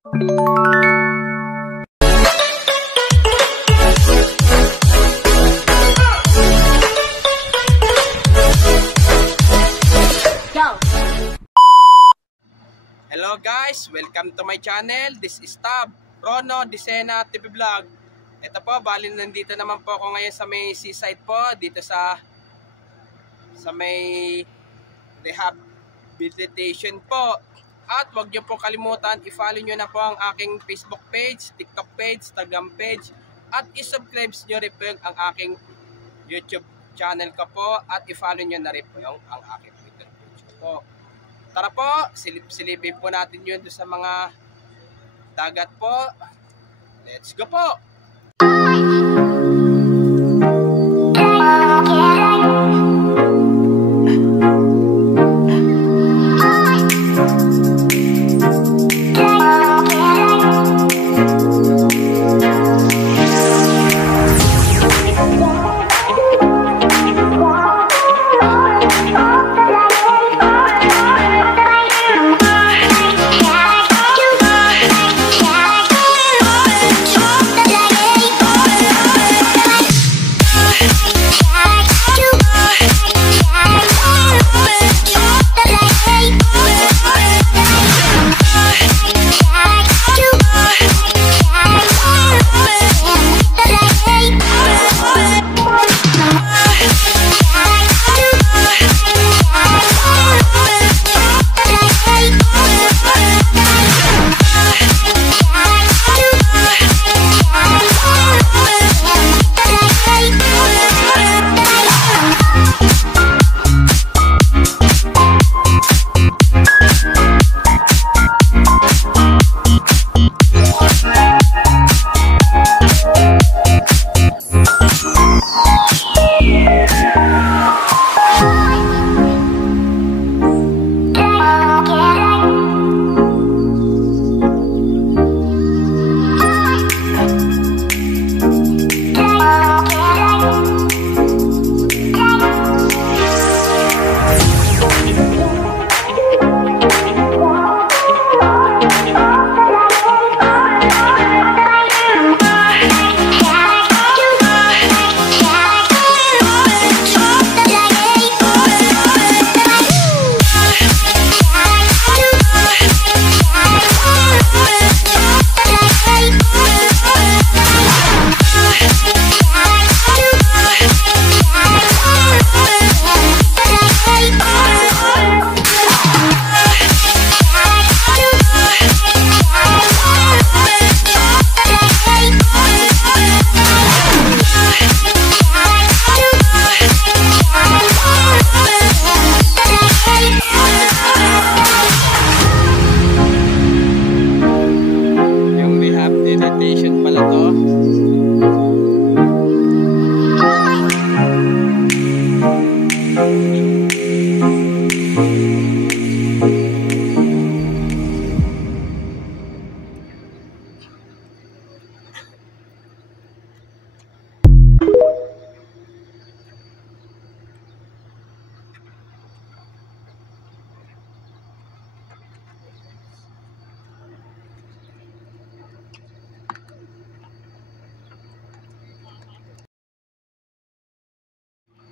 Hello guys, welcome to my channel. This is Tab, Rono Disena TV Vlog. Ito po, bali nandito naman po ako ngayon sa may seaside po, dito sa may rehabilitation po. At huwag niyo po kalimutan, i-follow niyo na po ang aking Facebook page, TikTok page, Instagram page, at i-subscribe niyo rin po ang aking YouTube channel ko po, at i-follow niyo na rin po ang aking Twitter page po. Tara po, silipin po natin yun sa mga dagat po. Let's go po!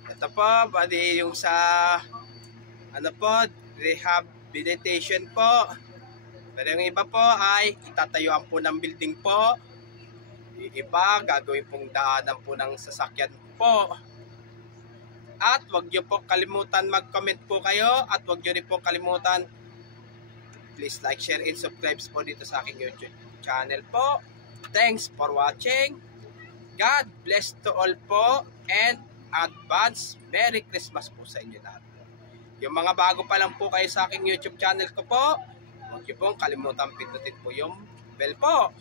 Ito po, bali yung sa rehabilitation po. Pero yung iba po ay itatayuan po ng building po. Yung iba, gagawin pong daanan po ng sasakyan po. At huwag nyo po kalimutan mag-comment po kayo. At huwag nyo rin po kalimutan, please like, share, and subscribe po dito sa aking YouTube channel po. Thanks for watching. God bless to all po. And advance Merry Christmas po sa inyo lahat. Yung mga bago pa lang po kayo sa aking YouTube channel ko po, huwag niyo pong kalimutan pindutin po yung bell po.